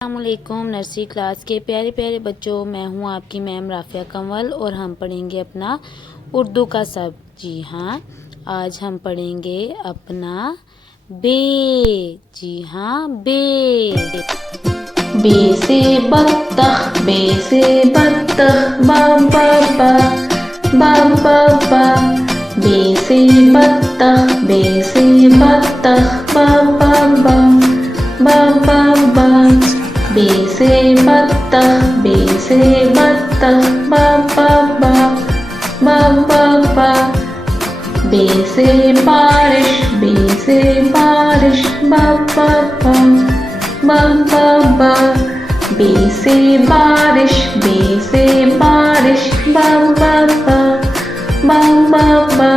السلام علیکم nursery class کے پیارے پیارے بچوں، میں ہوں آپ کی میم رافعہ کنول اور ہم پڑھیں گے اپنا اردو کا سبق۔ جی ہاں، آج ہم پڑھیں گے اپنا بے۔ جی ہاں، بے۔ بے سے بطخ، بے سے بطخ، با با با با با با۔ بے سے بطخ، بے سے بطخ، با با با با با با۔ بے سے بطخ، بے سے بطخ، با با با با با با۔ بے سے بارش، بے سے بارش، با با با با با با۔ بے سے بارش، بے سے بارش، با با با با با با۔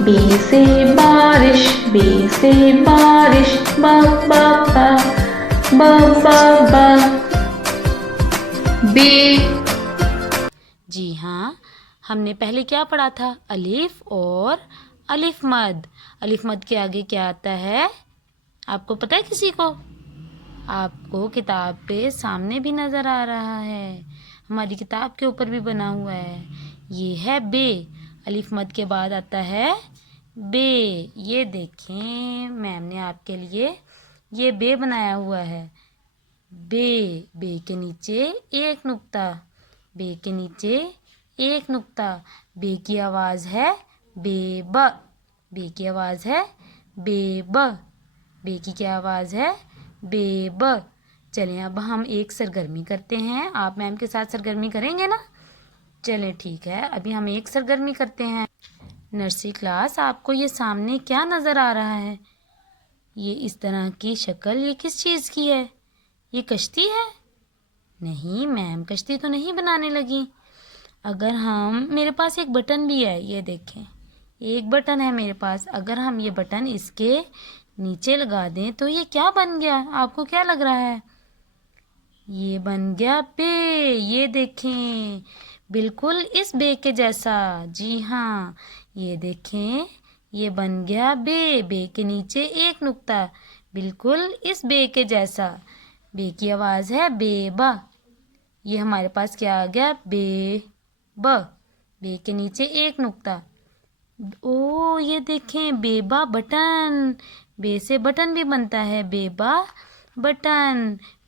بے سے بارش، بے سے بارش، با با با با با با۔ بے۔ جی ہاں، ہم نے پہلے کیا پڑھا تھا؟ الف اور الف مد۔ الف مد کے آگے کیا آتا ہے؟ آپ کو پتہ ہے کسی کو؟ آپ کو کتاب پہ سامنے بھی نظر آ رہا ہے، ہماری کتاب کے اوپر بھی بنا ہوا ہے، یہ ہے بے۔ الف مد کے بعد آتا ہے بے۔ یہ دیکھیں، میم نے آپ کے لیے یہ بے بنایا ہوا ہے۔ بے، بے کے نیچے ایک نقطہ، بے کے نیچے ایک نقطہ۔ بے کی آواز ہے بے ب، بے کی آواز ہے بے ب۔ بے کی کیا آواز ہے؟ بے ب۔ چلیں اب ہم ایک سرگرمی کرتے ہیں، آپ میم کے ساتھ سرگرمی کریں گے نا؟ چلیں ٹھیک ہے، ابھی ہم ایک سرگرمی کرتے ہیں۔ نرسری کلاس، آپ کو یہ سامنے کیا نظر آ رہا ہے؟ یہ اس طرح کی شکل، یہ کس چیز کی ہے؟ یہ کشتی ہے؟ نہیں، میم کشتی تو نہیں بنانے لگی۔ اگر میرے پاس ایک بٹن بھی ہے، یہ دیکھیں، ایک بٹن ہے میرے پاس، اگر ہم یہ بٹن اس کے نیچے لگا دیں تو یہ کیا بن گیا؟ آپ کو کیا لگ رہا ہے؟ یہ بن گیا بے۔ یہ دیکھیں، بالکل اس بے کے جیسا۔ جی ہاں، یہ دیکھیں، یہ بن گیا بے۔ بے کے نیچے ایک نقطہ، بالکل اس بے کے جیسا۔ بے کی آواز ہے بے با۔ یہ ہمارے پاس کیا آ گیا؟ بے ب۔ بے کے نیچے ایک نقطہ۔ او یہ دیکھیں، بے با بٹن۔ بے سے بٹن بھی بنتا ہے، بے با بٹن۔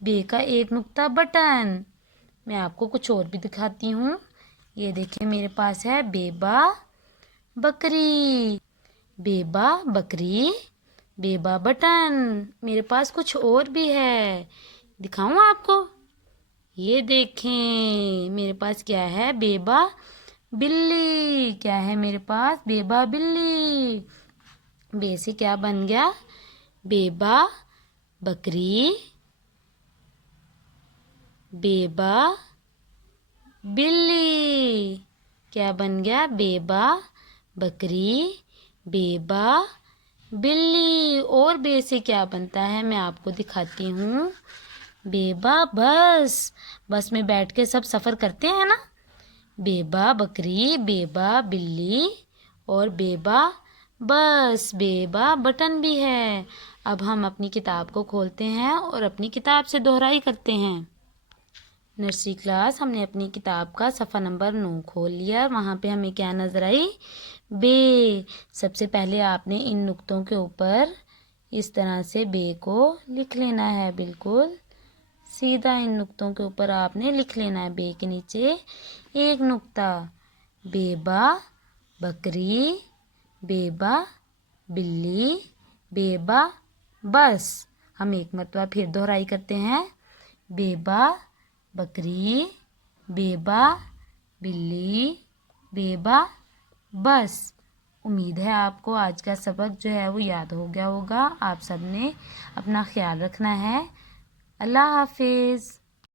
بے کا ایک نقطہ بٹن۔ میں آپ کو کچھ اور بھی دکھاتی ہوں، یہ دیکھیں میرے پاس ہے بے با بکری۔ بے با بکری، بے با بٹن۔ میرے پاس کچھ اور بھی ہے، دکھاؤں آپ کو؟ یہ دیکھیں، میرے پاس کیا ہے؟ بے با بلی۔ کیا ہے میرے پاس؟ بے با بلی۔ بے سے کیا بن گیا؟ بے با بکری، بے با بلی۔ کیا بن گیا؟ بے با بکری، بے با بلی۔ اور بے سے کیا بنتا ہے؟ میں آپ کو دکھاتی ہوں۔ بے با بس۔ بس میں بیٹھ کے سب سفر کرتے ہیں نا؟ بے با بکری، بے با بلی اور بے با بس۔ بے با بٹن بھی ہے۔ اب ہم اپنی کتاب کو کھولتے ہیں اور اپنی کتاب سے دہرائی کرتے ہیں۔ نرسری کلاس، ہم نے اپنی کتاب کا صفحہ نمبر 9 کھول لیا۔ وہاں پہ ہمیں کیا نظر آئی؟ بے۔ سب سے پہلے آپ نے ان نقطوں کے اوپر اس طرح سے بے کو لکھ لینا ہے، بالکل سیدھا ان نقطوں کے اوپر آپ نے لکھ لینا ہے۔ بے کے نیچے ایک نقطہ، بے با بکری، بے با بلی، بے با بس۔ ہم ایک مرتبہ پھر دہرائی کرتے ہیں، بے با بکری، بے با بلی، بے با بس۔ امید ہے آپ کو آج کا سبق جو ہے وہ یاد ہو گیا ہوگا۔ آپ سب نے اپنا خیال رکھنا ہے۔ اللہ حافظ۔